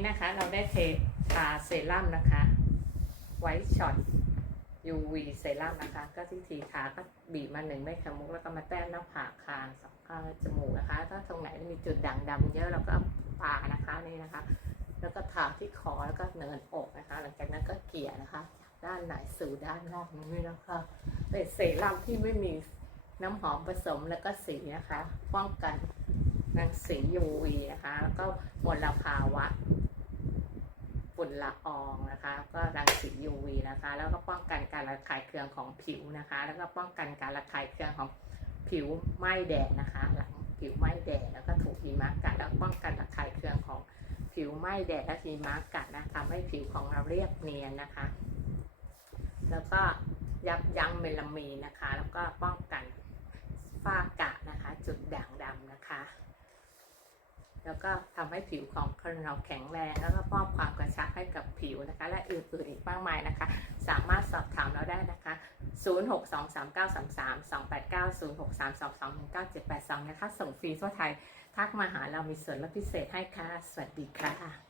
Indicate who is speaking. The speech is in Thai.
Speaker 1: นี้นะคะ เราได้เททาเซรั่มนะคะ ไวท์ช็อต UV เซรั่มนะคะ ก็ที่ทีทาก็บีบมาหนึ่งเม็ดขมุกแล้วก็มาแต้มหน้าผากคางสองข้างจมูกนะคะ ถ้าตรงไหนมีจุดด่างดำเยอะเราก็เอาปานะคะนี่นะคะ แล้วก็ทาที่คอแล้วก็เนินอกนะคะ หลังจากนั้นก็เกลี่ยนะคะ ด้านในสู่ด้านนอกนี่นะคะเป็นเซรั่มที่ไม่มีน้ำหอมผสมแล้วก็สีนะคะ ป้องกันรังสี UV นะคะ แล้วก็มลภาวะ ฝุ่นละอองนะคะ ก็รังสี UV นะคะ แล้วก็ป้องกันการระคายเคืองของผิวนะคะ แล้วก็ป้องกันการระคายเคืองของผิวไหม้แดดนะคะ หลังผิวไหม้แดดแล้วก็ถูกหิมะกัดแล้วป้องกันระคายเคืองของผิวไหม้แดดและหิมะกัดนะทำให้ผิวของเราเรียบเนียนนะคะ แล้วก็ยับยั้งเมลามีนนะคะ แล้วก็ป้องกันฝ้ากระนะคะ จุดด่างดำนะคะ แล้วก็ทำให้ผิวของคนเราแข็งแรง แล้วก็มอบความกระชับให้กับผิวนะคะ และอื่นๆอีกมากมายนะคะ สามารถสอบถามเราได้นะคะ 0623933289 0632219782 นะคะ ส่งฟรีทั่วไทย ทักมาหาเรามีส่วนลดพิเศษให้ค่ะ สวัสดีค่ะ